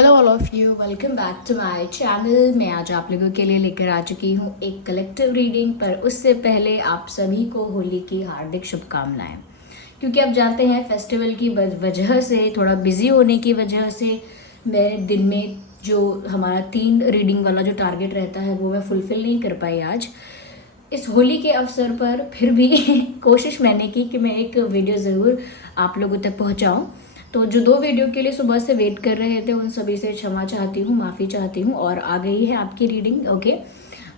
Hello all of you, welcome back to my channel. मैं आज आप लोगों के लिए लेकर आ चुकी हूँ एक कलेक्टिव रीडिंग। पर उससे पहले आप सभी को होली की हार्दिक शुभकामनाएं। क्योंकि आप जानते हैं फेस्टिवल की वजह से, थोड़ा बिजी होने की वजह से मैं दिन में जो हमारा 3 रीडिंग वाला जो टारगेट रहता है वो मैं फुलफिल नहीं कर पाई आज। इस होली के अवसर पर फिर भी कोशिश मैंने की कि मैं एक वीडियो ज़रूर आप लोगों तक पहुँचाऊँ। तो जो 2 वीडियो के लिए सुबह से वेट कर रहे थे उन सभी से क्षमा चाहती हूँ, माफ़ी चाहती हूँ। और आ गई है आपकी रीडिंग, ओके।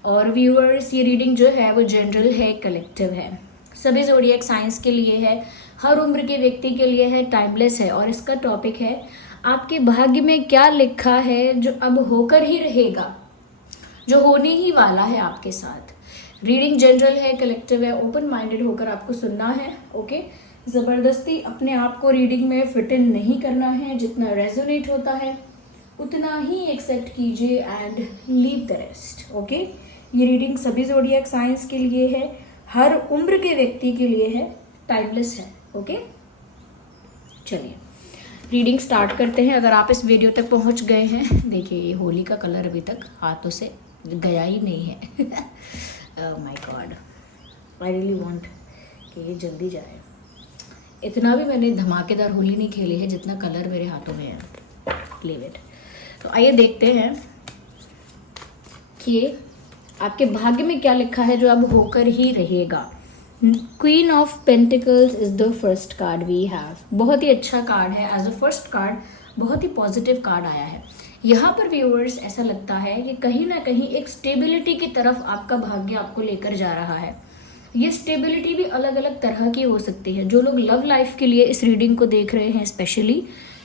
और व्यूअर्स, ये रीडिंग जो है वो जनरल है, कलेक्टिव है, सभी ज़ोडिएक साइंस के लिए है, हर उम्र के व्यक्ति के लिए है, टाइमलेस है। और इसका टॉपिक है आपके भाग्य में क्या लिखा है जो अब होकर ही रहेगा, जो होने ही वाला है आपके साथ। रीडिंग जनरल है, कलेक्टिव है, ओपन माइंडेड होकर आपको सुनना है, ओके। ज़बरदस्ती अपने आप को रीडिंग में फिट इन नहीं करना है, जितना रेजोनेट होता है उतना ही एक्सेप्ट कीजिए and leave the rest, okay. ये रीडिंग सभी ज़ोडिएक साइंस के लिए है, हर उम्र के व्यक्ति के लिए है, टाइमलेस है, ओके। चलिए रीडिंग स्टार्ट करते हैं। अगर आप इस वीडियो तक पहुंच गए हैं, देखिए ये होली का कलर अभी तक हाथों से गया ही नहीं है। My God, I really want कि ये जल्दी जाए। इतना भी मैंने धमाकेदार होली नहीं खेली है जितना कलर मेरे हाथों में है। Leave it. तो आइए देखते हैं कि आपके भाग्य में क्या लिखा है जो अब होकर ही रहेगा। Queen of pentacles is the first card we have. बहुत ही अच्छा कार्ड है, एज अ फर्स्ट कार्ड बहुत ही पॉजिटिव कार्ड आया है। यहाँ पर व्यूअर्स ऐसा लगता है कि कहीं ना कहीं एक स्टेबिलिटी की तरफ आपका भाग्य आपको लेकर जा रहा है। ये स्टेबिलिटी भी अलग अलग तरह की हो सकती है। जो लोग लव लाइफ के लिए इस रीडिंग को देख रहे हैं स्पेशली,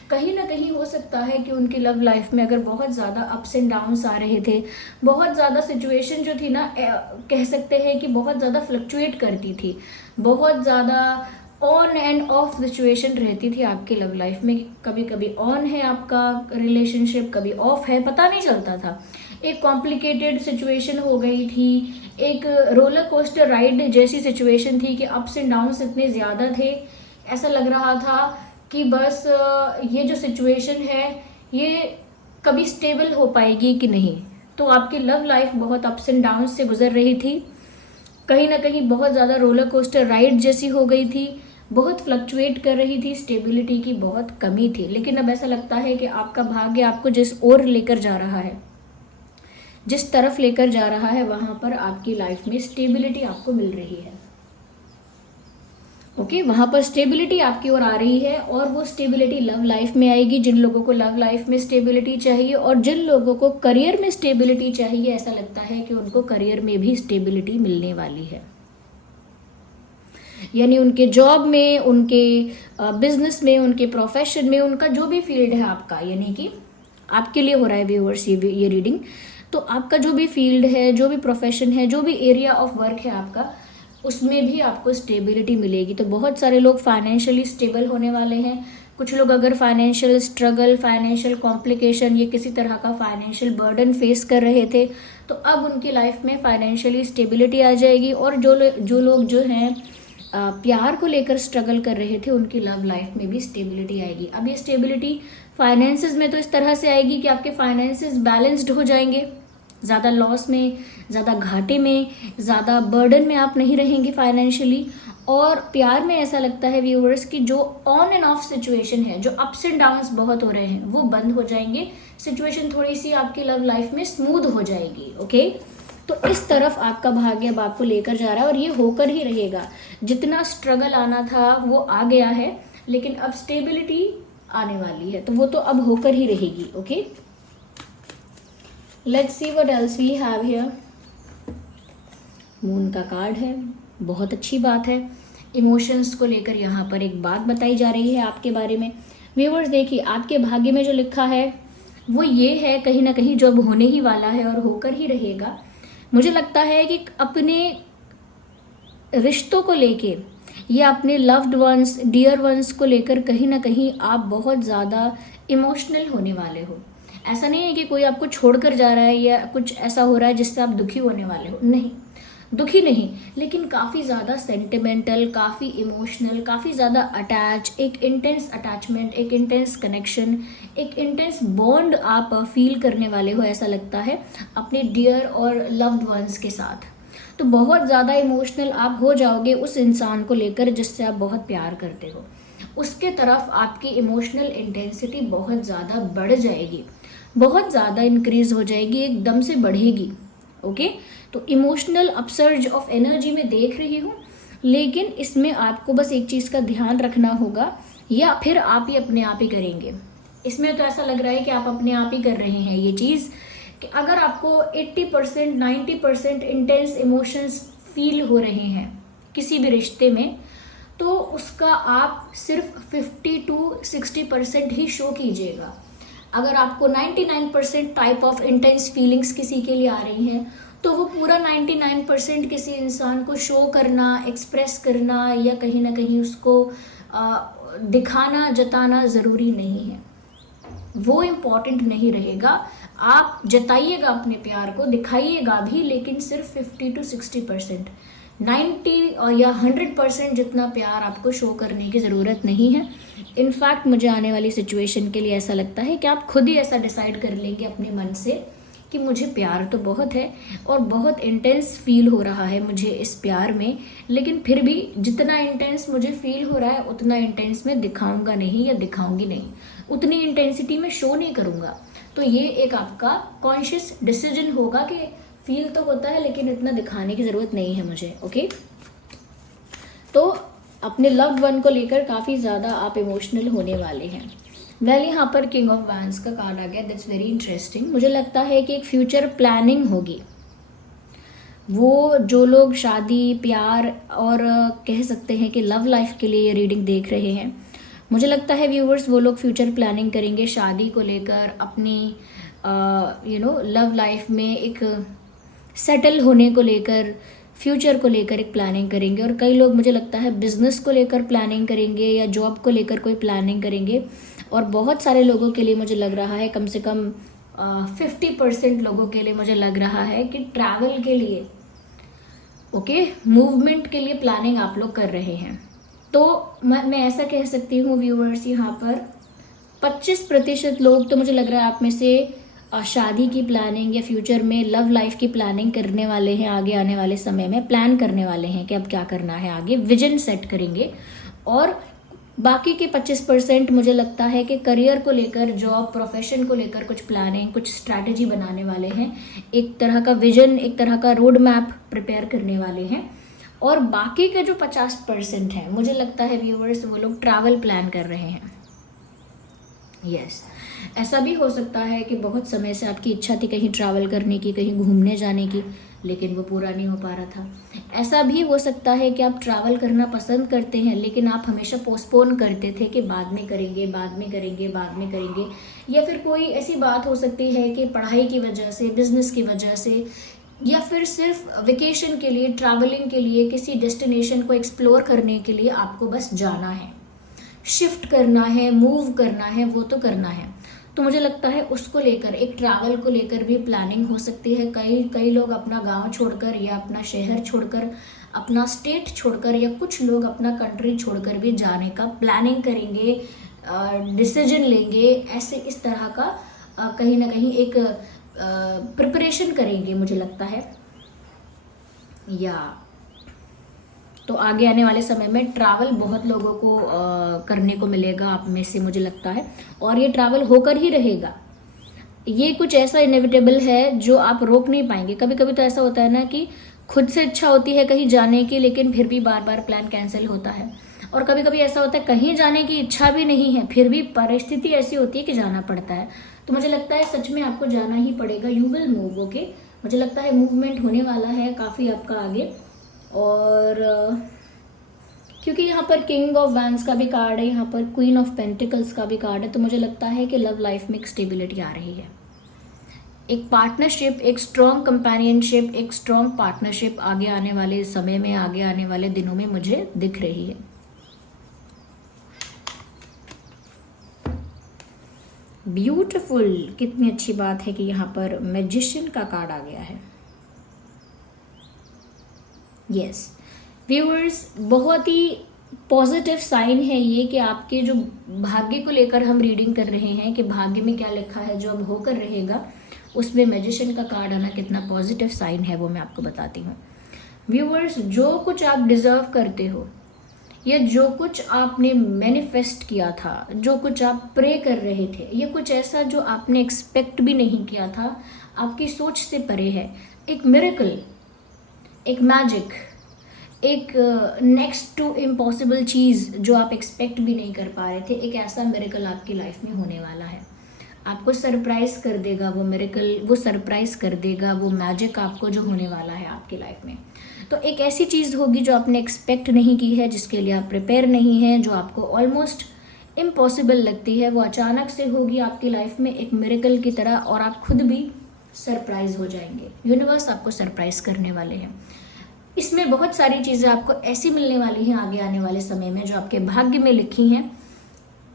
कहीं ना कहीं हो सकता है कि उनकी लव लाइफ में अगर बहुत ज़्यादा अप्स एंड डाउन्स आ रहे थे, बहुत ज़्यादा सिचुएशन जो थी ना, कह सकते हैं कि बहुत ज़्यादा फ्लक्चुएट करती थी, बहुत ज़्यादा ऑन एंड ऑफ सिचुएशन रहती थी आपकी लव लाइफ में। कभी कभी ऑन है आपका रिलेशनशिप, कभी ऑफ है, पता नहीं चलता था। एक कॉम्प्लिकेटेड सिचुएशन हो गई थी, एक रोलर कोस्टर राइड जैसी सिचुएशन थी कि अप्स एंड डाउन्स इतने ज़्यादा थे, ऐसा लग रहा था कि बस ये जो सिचुएशन है ये कभी स्टेबल हो पाएगी कि नहीं। तो आपकी लव लाइफ बहुत अप्स एंड डाउन्स से गुजर रही थी, कहीं ना कहीं बहुत ज़्यादा रोलर कोस्टर राइड जैसी हो गई थी, बहुत फ्लक्चुएट कर रही थी, स्टेबिलिटी की बहुत कमी थी। लेकिन अब ऐसा लगता है कि आपका भाग्य आपको जिस ओर लेकर जा रहा है, जिस तरफ लेकर जा रहा है, वहां पर आपकी लाइफ में स्टेबिलिटी आपको मिल रही है, ओके। वहां पर स्टेबिलिटी आपकी ओर आ रही है और वो स्टेबिलिटी लव लाइफ में आएगी। जिन लोगों को लव लाइफ में स्टेबिलिटी चाहिए और जिन लोगों को करियर में स्टेबिलिटी चाहिए, ऐसा लगता है कि उनको करियर में भी स्टेबिलिटी मिलने वाली है। यानी उनके जॉब में, उनके बिजनेस में, उनके प्रोफेशन में, उनका जो भी फील्ड है आपका, यानी कि आपके लिए हो रहा है व्यूअर्स ये रीडिंग। तो आपका जो भी फील्ड है, जो भी प्रोफेशन है, जो भी एरिया ऑफ वर्क है आपका, उसमें भी आपको स्टेबिलिटी मिलेगी। तो बहुत सारे लोग फाइनेंशियली स्टेबल होने वाले हैं। कुछ लोग अगर फाइनेंशियल स्ट्रगल, फाइनेंशियल कॉम्प्लिकेशन, ये किसी तरह का फाइनेंशियल बर्डन फेस कर रहे थे, तो अब उनकी लाइफ में फाइनेंशियली स्टेबिलिटी आ जाएगी। और जो लोग जो हैं प्यार को लेकर स्ट्रगल कर रहे थे, उनकी लव लाइफ में भी स्टेबिलिटी आएगी। अब ये स्टेबिलिटी फाइनेंसेस में तो इस तरह से आएगी कि आपके फाइनेंसेस बैलेंस्ड हो जाएंगे, ज़्यादा लॉस में, ज़्यादा घाटे में, ज़्यादा बर्डन में आप नहीं रहेंगे फाइनेंशियली। और प्यार में ऐसा लगता है व्यूअर्स कि जो ऑन एंड ऑफ सिचुएशन है, जो अप्स एंड डाउन्स बहुत हो रहे हैं, वो बंद हो जाएंगे। सिचुएशन थोड़ी सी आपकी लव लाइफ में स्मूथ हो जाएगी, ओके। तो इस तरफ आपका भाग्य अब आपको लेकर जा रहा है और ये होकर ही रहेगा। जितना स्ट्रगल आना था वो आ गया है, लेकिन अब स्टेबिलिटी आने वाली है, तो वो तो अब होकर ही रहेगी, okay. Let's see what else we have here. Moon का कार्ड है, बहुत अच्छी बात है। इमोशंस को लेकर यहाँ पर एक बात बताई जा रही है आपके बारे में। व्यूअर्स देखिए, आपके भाग्य में जो लिखा है वो ये है, कहीं ना कहीं जो अब होने ही वाला है और होकर ही रहेगा। मुझे लगता है कि अपने रिश्तों को लेके या अपने लव्ड वंस, डियर वंस को लेकर कहीं ना कहीं आप बहुत ज़्यादा इमोशनल होने वाले हो। ऐसा नहीं है कि कोई आपको छोड़कर जा रहा है या कुछ ऐसा हो रहा है जिससे आप दुखी होने वाले हो, नहीं। दुखी नहीं, लेकिन काफ़ी ज़्यादा सेंटिमेंटल, काफ़ी इमोशनल, काफ़ी ज़्यादा अटैच, एक इंटेंस अटैचमेंट, एक इंटेंस कनेक्शन, एक इंटेंस बॉन्ड आप फील करने वाले हो, ऐसा लगता है अपने डियर और लव्ड वंस के साथ। तो बहुत ज़्यादा इमोशनल आप हो जाओगे उस इंसान को लेकर जिससे आप बहुत प्यार करते हो, उसके तरफ आपकी इमोशनल इंटेंसिटी बहुत ज़्यादा बढ़ जाएगी, बहुत ज़्यादा इंक्रीज हो जाएगी, एकदम से बढ़ेगी। ओके, तो इमोशनल अपसर्ज ऑफ एनर्जी में देख रही हूँ, लेकिन इसमें आपको बस एक चीज़ का ध्यान रखना होगा, या फिर आप ही अपने आप ही करेंगे। इसमें तो ऐसा लग रहा है कि आप अपने आप ही कर रहे हैं ये चीज़, कि अगर आपको 80% 90% इंटेंस इमोशंस फील हो रहे हैं किसी भी रिश्ते में, तो उसका आप सिर्फ 50 to 60% ही शो कीजिएगा। अगर आपको 99% टाइप ऑफ इंटेंस फीलिंग्स किसी के लिए आ रही हैं, तो वो पूरा 99% किसी इंसान को शो करना, एक्सप्रेस करना, या कहीं ना कहीं उसको दिखाना, जताना ज़रूरी नहीं है। वो इम्पॉर्टेंट नहीं रहेगा। आप जताइएगा अपने प्यार को, दिखाइएगा भी, लेकिन सिर्फ 50 to 60%, 90 और या 100% जितना प्यार आपको शो करने की ज़रूरत नहीं है। इनफैक्ट मुझे आने वाली सिचुएशन के लिए ऐसा लगता है कि आप खुद ही ऐसा डिसाइड कर लेंगे अपने मन से कि मुझे प्यार तो बहुत है और बहुत इंटेंस फील हो रहा है मुझे इस प्यार में, लेकिन फिर भी जितना इंटेंस मुझे फील हो रहा है उतना इंटेंस मैं दिखाऊंगा नहीं या दिखाऊंगी नहीं, उतनी इंटेंसिटी में शो नहीं करूंगा। तो ये एक आपका कॉन्शियस डिसीजन होगा कि फील तो होता है लेकिन इतना दिखाने की ज़रूरत नहीं है मुझे। ओके, तो अपने लव्ड वन को लेकर काफ़ी ज़्यादा आप इमोशनल होने वाले हैं। वेल, यहाँ पर किंग ऑफ वैंड्स का कार्ड आ गया, दैट्स वेरी इंटरेस्टिंग। मुझे लगता है कि एक फ्यूचर प्लानिंग होगी। वो जो लोग शादी, प्यार और कह सकते हैं कि लव लाइफ के लिए ये रीडिंग देख रहे हैं, मुझे लगता है व्यूवर्स वो लोग फ्यूचर प्लानिंग करेंगे शादी को लेकर, अपनी लव लाइफ में एक सेटल होने को लेकर, फ्यूचर को लेकर एक प्लानिंग करेंगे। और कई लोग मुझे लगता है बिजनेस को लेकर प्लानिंग करेंगे या जॉब को लेकर कोई प्लानिंग करेंगे। और बहुत सारे लोगों के लिए मुझे लग रहा है, कम से कम 50% लोगों के लिए मुझे लग रहा है कि ट्रैवल के लिए, ओके, मूवमेंट के लिए प्लानिंग आप लोग कर रहे हैं। तो मैं ऐसा कह सकती हूँ व्यूअर्स, यहाँ पर 25% लोग तो मुझे लग रहा है आप में से शादी की प्लानिंग या फ्यूचर में लव लाइफ की प्लानिंग करने वाले हैं। आगे आने वाले समय में प्लान करने वाले हैं कि अब क्या करना है आगे, विजन सेट करेंगे। और बाकी के 25% मुझे लगता है कि करियर को लेकर, जॉब, प्रोफेशन को लेकर कुछ प्लानिंग, कुछ स्ट्रैटेजी बनाने वाले हैं, एक तरह का विजन, एक तरह का रोड मैप प्रिपेयर करने वाले हैं। और बाकी के जो 50% हैं, मुझे लगता है व्यूअर्स, वो लोग ट्रैवल प्लान कर रहे हैं। यस, ऐसा भी हो सकता है कि बहुत समय से आपकी इच्छा थी कहीं ट्रैवल करने की, कहीं घूमने जाने की, लेकिन वो पूरा नहीं हो पा रहा था। ऐसा भी हो सकता है कि आप ट्रैवल करना पसंद करते हैं, लेकिन आप हमेशा पोस्टपोन करते थे कि बाद में करेंगे, बाद में करेंगे, बाद में करेंगे। या फिर कोई ऐसी बात हो सकती है कि पढ़ाई की वजह से, बिजनेस की वजह से, या फिर सिर्फ वेकेशन के लिए, ट्रैवलिंग के लिए, किसी डेस्टिनेशन को एक्सप्लोर करने के लिए आपको बस जाना है, शिफ्ट करना है, मूव करना है, वो तो करना है। तो मुझे लगता है उसको लेकर, एक ट्रैवल को लेकर भी प्लानिंग हो सकती है। कई लोग अपना गांव छोड़कर या अपना शहर छोड़कर, अपना स्टेट छोड़कर, या कुछ लोग अपना कंट्री छोड़कर भी जाने का प्लानिंग करेंगे, डिसीजन लेंगे। ऐसे इस तरह का कहीं ना कहीं एक प्रिपरेशन करेंगे मुझे लगता है। या तो आगे आने वाले समय में ट्रैवल बहुत लोगों को करने को मिलेगा आप में से, मुझे लगता है। और ये ट्रैवल होकर ही रहेगा। ये कुछ ऐसा इनएविटेबल है जो आप रोक नहीं पाएंगे। कभी कभी तो ऐसा होता है ना कि खुद से इच्छा होती है कहीं जाने की, लेकिन फिर भी बार बार प्लान कैंसिल होता है। और कभी कभी ऐसा होता है कहीं जाने की इच्छा भी नहीं है, फिर भी परिस्थिति ऐसी होती है कि जाना पड़ता है। तो मुझे लगता है सच में आपको जाना ही पड़ेगा। You will move. ओके, मुझे लगता है मूवमेंट होने वाला है काफ़ी आपका आगे। और क्योंकि यहाँ पर किंग ऑफ वैंड्स का भी कार्ड है, यहाँ पर क्वीन ऑफ पेंटिकल्स का भी कार्ड है, तो मुझे लगता है कि लव लाइफ में एक स्टेबिलिटी आ रही है, एक पार्टनरशिप, एक स्ट्रॉन्ग कंपेनियनशिप, एक स्ट्रॉन्ग पार्टनरशिप आगे आने वाले समय में, आगे आने वाले दिनों में मुझे दिख रही है। ब्यूटीफुल, कितनी अच्छी बात है कि यहाँ पर मैजिशियन का कार्ड आ गया है। यस व्यूअर्स, बहुत ही पॉजिटिव साइन है ये कि आपके जो भाग्य को लेकर हम रीडिंग कर रहे हैं कि भाग्य में क्या लिखा है जो अब होकर रहेगा, उसमें मैजिशियन का कार्ड आना कितना पॉजिटिव साइन है वो मैं आपको बताती हूँ। व्यूअर्स, जो कुछ आप डिजर्व करते हो या जो कुछ आपने मैनिफेस्ट किया था, जो कुछ आप प्रे कर रहे थे, या कुछ ऐसा जो आपने एक्सपेक्ट भी नहीं किया था, आपकी सोच से परे है, एक मिरेकल, एक मैजिक, एक नेक्स्ट टू इम्पॉसिबल चीज़ जो आप एक्सपेक्ट भी नहीं कर पा रहे थे, एक ऐसा मिरेकल आपकी लाइफ में होने वाला है। आपको सरप्राइज कर देगा वो मिरेकल, वो सरप्राइज कर देगा वो मैजिक आपको जो होने वाला है आपकी लाइफ में। तो एक ऐसी चीज़ होगी जो आपने एक्सपेक्ट नहीं की है, जिसके लिए आप प्रिपेयर नहीं हैं, जो आपको ऑलमोस्ट इम्पॉसिबल लगती है, वो अचानक से होगी आपकी लाइफ में एक मिरेकल की तरह, और आप खुद भी सरप्राइज हो जाएंगे। यूनिवर्स आपको सरप्राइज करने वाले हैं। इसमें बहुत सारी चीज़ें आपको ऐसी मिलने वाली हैं आगे आने वाले समय में जो आपके भाग्य में लिखी हैं।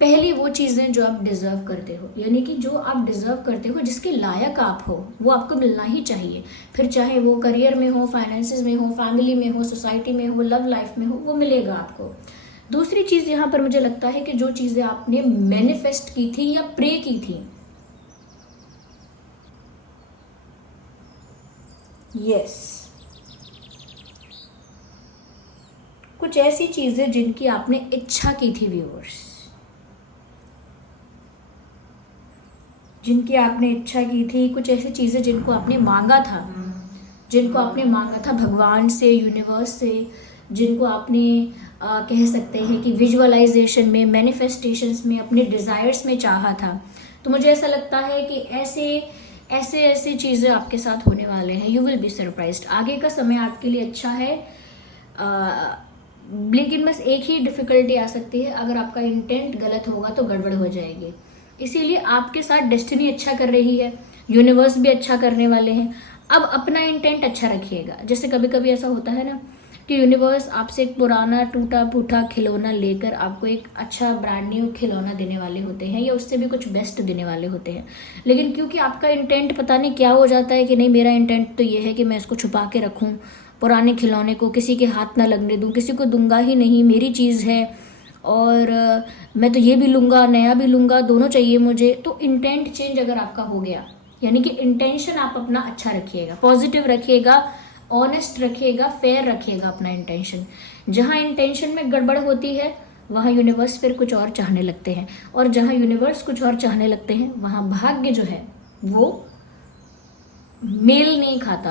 पहली वो चीज़ें जो आप डिज़र्व करते हो, यानी कि जो आप डिज़र्व करते हो, जिसके लायक आप हो, वो आपको मिलना ही चाहिए। फिर चाहे वो करियर में हो, फाइनेंसेस में हो, फैमिली में हो, सोसाइटी में हो, लव लाइफ में हो, वो मिलेगा आपको। दूसरी चीज़ यहाँ पर मुझे लगता है कि जो चीज़ें आपने मैनिफेस्ट की थी या प्रे की थी, यस, कुछ ऐसी चीजें जिनकी आपने इच्छा की थी व्यूअर्स, जिनकी आपने इच्छा की थी, कुछ ऐसी चीजें जिनको आपने मांगा था, जिनको आपने मांगा था भगवान से, यूनिवर्स से, जिनको आपने कह सकते हैं कि विजुअलाइजेशन में, मैनिफेस्टेशंस में, अपने डिजायर्स में चाहा था। तो मुझे ऐसा लगता है कि ऐसे चीज़ें आपके साथ होने वाले हैं। You will be surprised. आगे का समय आपके लिए अच्छा है, लेकिन बस एक ही डिफ़िकल्टी आ सकती है, अगर आपका इंटेंट गलत होगा तो गड़बड़ हो जाएगी। इसीलिए आपके साथ डेस्टिनी अच्छा कर रही है, यूनिवर्स भी अच्छा करने वाले हैं। अब अपना इंटेंट अच्छा रखिएगा। जैसे कभी कभी ऐसा होता है ना कि यूनिवर्स आपसे एक पुराना टूटा फूटा खिलौना लेकर आपको एक अच्छा ब्रांड न्यू खिलौना देने वाले होते हैं, या उससे भी कुछ बेस्ट देने वाले होते हैं। लेकिन क्योंकि आपका इंटेंट पता नहीं क्या हो जाता है कि नहीं, मेरा इंटेंट तो ये है कि मैं इसको छुपा के रखूं, पुराने खिलौने को किसी के हाथ ना लगने दूं, किसी को दूंगा ही नहीं, मेरी चीज़ है, और मैं तो ये भी लूँगा, नया भी लूँगा, दोनों चाहिए मुझे। तो इंटेंट चेंज अगर आपका हो गया, यानी कि इंटेंशन आप अपना अच्छा रखिएगा, पॉजिटिव रखिएगा, ऑनेस्ट रखिएगा, फेयर रखिएगा अपना इंटेंशन। जहाँ इंटेंशन में गड़बड़ होती है वहाँ यूनिवर्स फिर कुछ और चाहने लगते हैं, और जहाँ यूनिवर्स कुछ और चाहने लगते हैं वहाँ भाग्य जो है वो मेल नहीं खाता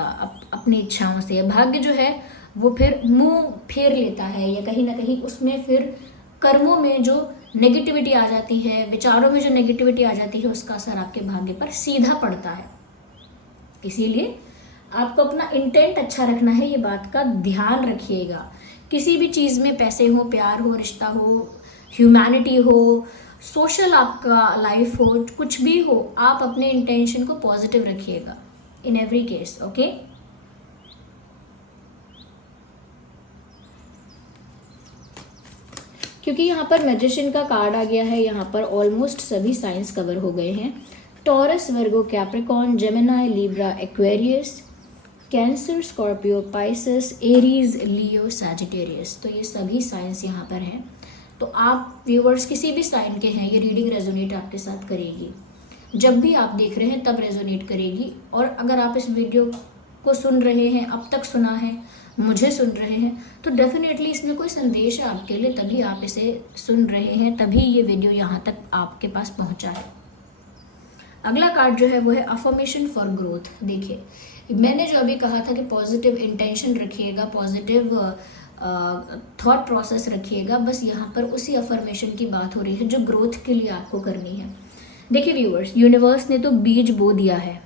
अपनी इच्छाओं से। भाग्य जो है वो फिर मुंह फेर लेता है, या कहीं ना कहीं उसमें फिर कर्मों में जो नेगेटिविटी आ जाती है, विचारों में जो नेगेटिविटी आ जाती है, उसका असर आपके भाग्य पर सीधा पड़ता है। इसीलिए आपको अपना इंटेंट अच्छा रखना है, ये बात का ध्यान रखिएगा। किसी भी चीज़ में, पैसे हो, प्यार हो, रिश्ता हो, ह्यूमैनिटी हो, सोशल आपका लाइफ हो, कुछ भी हो, आप अपने इंटेंशन को पॉजिटिव रखिएगा इन एवरी केस। ओके, क्योंकि यहाँ पर मैजिशियन का कार्ड आ गया है, यहाँ पर ऑलमोस्ट सभी साइंस कवर हो गए हैं। Taurus, Virgo, Capricorn, Gemini, Libra, Aquarius, Cancer, Scorpio, Pisces, Aries, Leo, Sagittarius. तो ये सभी साइंस यहाँ पर हैं। तो आप व्यूअर्स किसी भी साइन के हैं, ये रीडिंग रेजोनेट आपके साथ करेगी। जब भी आप देख रहे हैं तब रेजोनेट करेगी। और अगर आप इस वीडियो को सुन रहे हैं, अब तक सुना है, मुझे सुन रहे हैं, तो डेफिनेटली इसमें कोई संदेश है आपके लिए, तभी आप इसे सुन रहे हैं, तभी ये वीडियो यहाँ तक आपके पास पहुँचा है। अगला कार्ड जो है वो है अफर्मेशन फॉर ग्रोथ। देखिए, मैंने जो अभी कहा था कि पॉजिटिव इंटेंशन रखिएगा, पॉजिटिव थॉट प्रोसेस रखिएगा, बस यहाँ पर उसी अफर्मेशन की बात हो रही है जो ग्रोथ के लिए आपको करनी है। देखिए व्यूअर्स, यूनिवर्स ने तो बीज बो दिया है,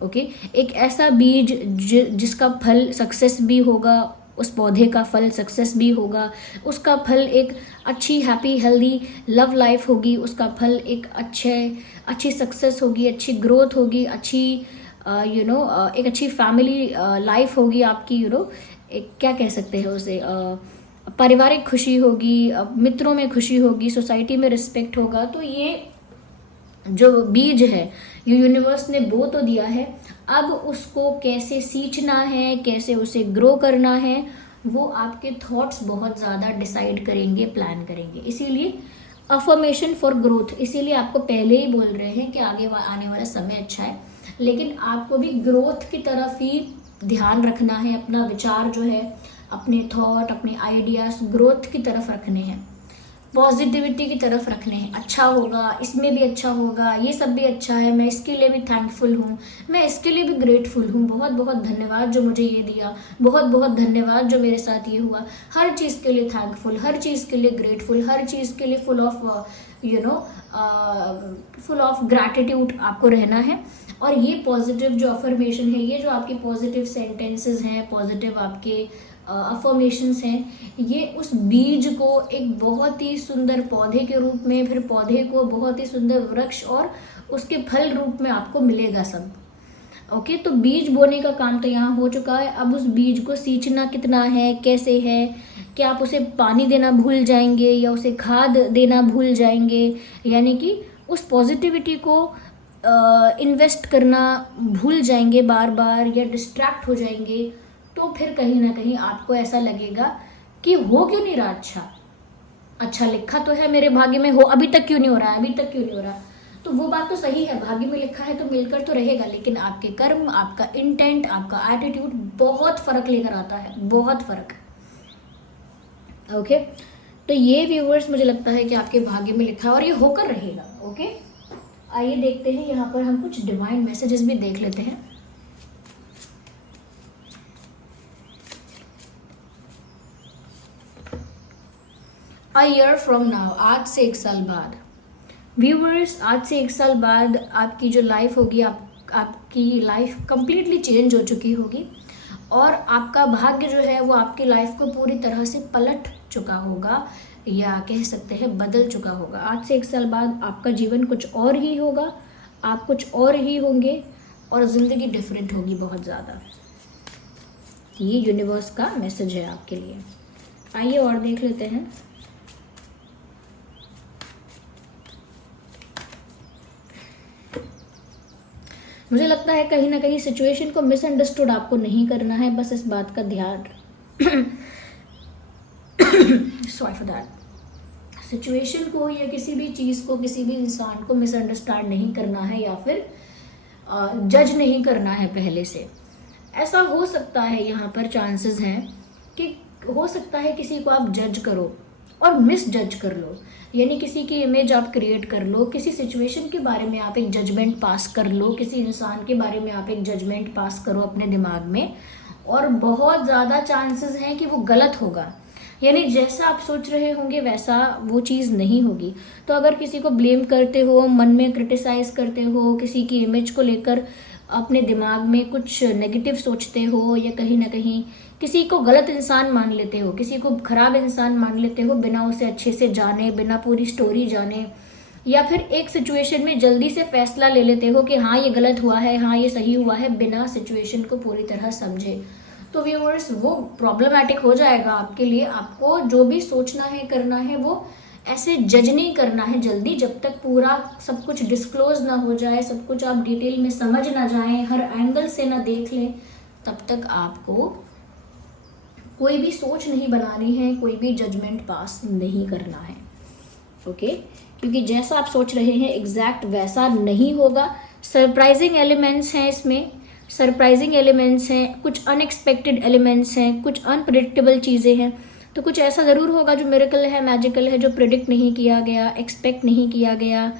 ओके, एक ऐसा बीज जिसका फल सक्सेस भी होगा, उस पौधे का फल सक्सेस भी होगा, उसका फल एक अच्छी हैप्पी हेल्दी लव लाइफ होगी, उसका फल एक अच्छी सक्सेस होगी, अच्छी ग्रोथ होगी, अच्छी एक अच्छी फैमिली लाइफ होगी आपकी, एक क्या कह सकते हैं उसे, पारिवारिक खुशी होगी, मित्रों में खुशी होगी, सोसाइटी में रिस्पेक्ट होगा। तो ये जो बीज है ये यूनिवर्स ने बो तो दिया है, अब उसको कैसे सींचना है, कैसे उसे ग्रो करना है, वो आपके थॉट्स बहुत ज़्यादा डिसाइड करेंगे, प्लान करेंगे। इसीलिए अफर्मेशन फॉर ग्रोथ, इसीलिए आपको पहले ही बोल रहे हैं कि आगे आने वाला समय अच्छा है, लेकिन आपको भी ग्रोथ की तरफ ही ध्यान रखना है। अपना विचार जो है, अपने थॉट, अपने आइडियाज ग्रोथ की तरफ रखने हैं, पॉजिटिविटी की तरफ रखने हैं। अच्छा होगा, इसमें भी अच्छा होगा, ये सब भी अच्छा है, मैं इसके लिए भी थैंकफुल हूँ, मैं इसके लिए भी ग्रेटफुल हूँ, बहुत बहुत धन्यवाद जो मुझे ये दिया, बहुत बहुत धन्यवाद जो मेरे साथ ये हुआ, हर चीज़ के लिए थैंकफुल, हर चीज़ के लिए ग्रेटफुल, हर चीज़ के लिए full of full of gratitude आपको रहना है। और ये पॉजिटिव जो अफर्मेशन है, ये जो आपके पॉजिटिव सेंटेंसेस हैं, पॉजिटिव आपके अफर्मेशंस हैं, ये उस बीज को एक बहुत ही सुंदर पौधे के रूप में, फिर पौधे को बहुत ही सुंदर वृक्ष और उसके फल रूप में आपको मिलेगा सब। ओके, तो बीज बोने का काम तो यहाँ हो चुका है। अब उस बीज को सींचना कितना है, कैसे है, क्या आप उसे पानी देना भूल जाएंगे या उसे खाद देना भूल जाएंगे, यानी कि उस पॉजिटिविटी को इन्वेस्ट करना भूल जाएंगे बार बार, या डिस्ट्रैक्ट हो जाएंगे, तो फिर कहीं ना कहीं आपको ऐसा लगेगा कि हो क्यों नहीं रहा अच्छा लिखा तो है मेरे भाग्य में, हो अभी तक क्यों नहीं हो रहा है, अभी तक क्यों नहीं हो रहा। तो वो बात तो सही है, भाग्य में लिखा है तो मिलकर तो रहेगा, लेकिन आपके कर्म, आपका इंटेंट, आपका एटीट्यूड बहुत फर्क लेकर आता है, बहुत फर्क। ओके, तो ये व्यूवर्स मुझे लगता है कि आपके भाग्य में लिखा है और ये होकर रहेगा। ओके, आइए देखते हैं, यहाँ पर हम कुछ डिवाइन मैसेजेस भी देख लेते हैं। A year from now, आज से 1 साल बाद व्यूवर्स, आज से 1 साल बाद आपकी जो लाइफ होगी, आपकी लाइफ कंप्लीटली चेंज हो चुकी होगी और आपका भाग्य जो है वो आपकी लाइफ को पूरी तरह से पलट चुका होगा, या कह सकते हैं बदल चुका होगा। आज से 1 साल बाद आपका जीवन कुछ और ही होगा, आप कुछ और ही होंगे और ज़िंदगी डिफरेंट होगी बहुत ज़्यादा। ये यूनिवर्स का मैसेज है आपके लिए। आइए और देख लेते हैं। मुझे लगता है कहीं ना कहीं सिचुएशन को मिसअंडरस्टूड आपको नहीं करना है, बस इस बात का ध्यान सॉरी फॉर दैट, सिचुएशन को या किसी भी चीज़ को, किसी भी इंसान को मिसअंडरस्टैंड नहीं करना है या फिर जज नहीं करना है पहले से। ऐसा हो सकता है, यहाँ पर चांसेस हैं कि हो सकता है किसी को आप जज करो और मिस जज कर लो, यानी किसी की इमेज आप क्रिएट कर लो, किसी सिचुएशन के बारे में आप एक जजमेंट पास कर लो, किसी इंसान के बारे में आप एक जजमेंट पास करो अपने दिमाग में, और बहुत ज़्यादा चांसेस हैं कि वो गलत होगा, यानी जैसा आप सोच रहे होंगे वैसा वो चीज़ नहीं होगी। तो अगर किसी को ब्लेम करते हो, मन में क्रिटिसाइज करते हो, किसी की इमेज को लेकर अपने दिमाग में कुछ नेगेटिव सोचते हो, या कहीं ना कहीं किसी को गलत इंसान मान लेते हो, किसी को खराब इंसान मान लेते हो बिना उसे अच्छे से जाने, बिना पूरी स्टोरी जाने, या फिर एक सिचुएशन में जल्दी से फैसला ले लेते हो कि हाँ ये गलत हुआ है, हाँ ये सही हुआ है, बिना सिचुएशन को पूरी तरह समझे, तो व्यूअर्स वो प्रॉब्लमैटिक हो जाएगा आपके लिए। आपको जो भी सोचना है, करना है, वो ऐसे जज नहीं करना है जल्दी, जब तक पूरा सब कुछ डिस्क्लोज ना हो जाए, सब कुछ आप डिटेल में समझ ना जाएं, हर एंगल से ना देख लें, तब तक आपको कोई भी सोच नहीं बनानी है, कोई भी जजमेंट पास नहीं करना है। ओके, क्योंकि जैसा आप सोच रहे हैं एग्जैक्ट वैसा नहीं होगा। सरप्राइजिंग एलिमेंट्स हैं इसमें, सरप्राइजिंग एलिमेंट्स हैं, कुछ अनएक्सपेक्टेड एलिमेंट्स हैं, कुछ अनप्रिडिक्टेबल चीज़ें हैं, तो कुछ ऐसा ज़रूर होगा जो मिरेकल है, मैजिकल है, जो प्रिडिक्ट नहीं किया गया, एक्सपेक्ट नहीं किया गया,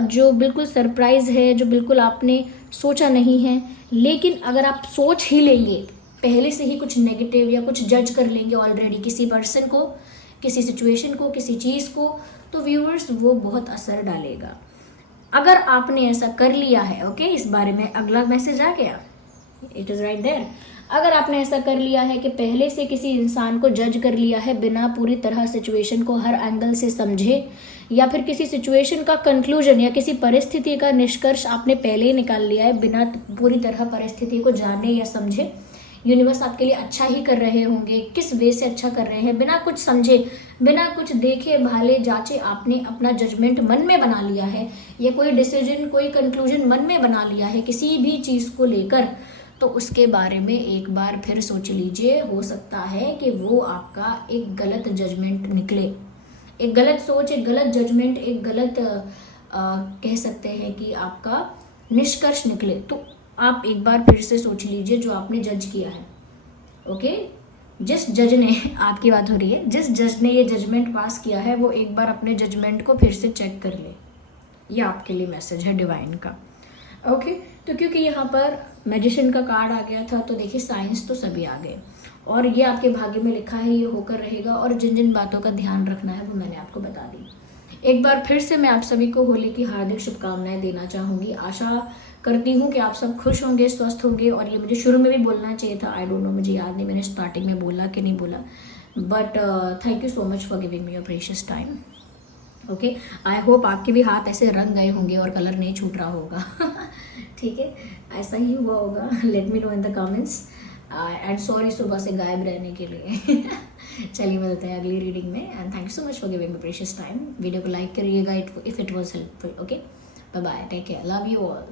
जो बिल्कुल सरप्राइज है, जो बिल्कुल आपने सोचा नहीं है। लेकिन अगर आप सोच ही लेंगे पहले से ही कुछ नेगेटिव, या कुछ जज कर लेंगे ऑलरेडी किसी पर्सन को, किसी सिचुएशन को, किसी चीज़ को, तो व्यूअर्स वो बहुत असर डालेगा। अगर आपने ऐसा कर लिया है, ओके, इस बारे में अगला मैसेज आ गया, इट इज़ राइट देयर। अगर आपने ऐसा कर लिया है कि पहले से किसी इंसान को जज कर लिया है बिना पूरी तरह सिचुएशन को हर एंगल से समझे, या फिर किसी सिचुएशन का कंक्लूजन या किसी परिस्थिति का निष्कर्ष आपने पहले ही निकाल लिया है बिना पूरी तरह परिस्थिति को जाने या समझे, यूनिवर्स आपके लिए अच्छा ही कर रहे होंगे। किस वे से अच्छा कर रहे हैं, बिना कुछ समझे, बिना कुछ देखे भाले जांचे आपने अपना जजमेंट मन में बना लिया है, या कोई डिसीजन, कोई कंक्लूजन मन में बना लिया है किसी भी चीज़ को लेकर, तो उसके बारे में एक बार फिर सोच लीजिए। हो सकता है कि वो आपका एक गलत जजमेंट निकले, एक गलत सोच, एक गलत जजमेंट, एक गलत कह सकते हैं कि आपका निष्कर्ष निकले। तो आप एक बार फिर से सोच लीजिए जो आपने जज किया है। ओके, जिस जज ने, आपकी बात हो रही है, जिस जज ने ये जजमेंट पास किया है वो एक बार अपने जजमेंट को फिर से चेक कर ले। ये आपके लिए मैसेज है डिवाइन का। ओके, तो क्योंकि यहाँ पर मैजिशियन का कार्ड आ गया था, तो देखिए साइंस तो सभी आ गए, और ये आपके भाग्य में लिखा है, ये होकर रहेगा। और जिन जिन बातों का ध्यान रखना है वो मैंने आपको बता दी। एक बार फिर से मैं आप सभी को होली की हार्दिक शुभकामनाएं देना चाहूँगी। आशा करती हूँ कि आप सब खुश होंगे, स्वस्थ होंगे। और ये मुझे शुरू में भी बोलना चाहिए था, आई डोंट नो, मुझे याद नहीं मैंने स्टार्टिंग में बोला कि नहीं बोला, but thank you so much for giving me your precious time. Okay, I hope आपके भी हाथ ऐसे रंग गए होंगे और कलर नहीं छूट रहा होगा। ठीक है, ऐसा ही हुआ होगा। Let me know in the comments and sorry सुबह से गायब रहने के लिए। चलिए मिलते हैं अगली रीडिंग में, and thank you so much for giving me precious time. Video को लाइक करिएगा if it was helpful. Okay, bye bye, take care, love you all.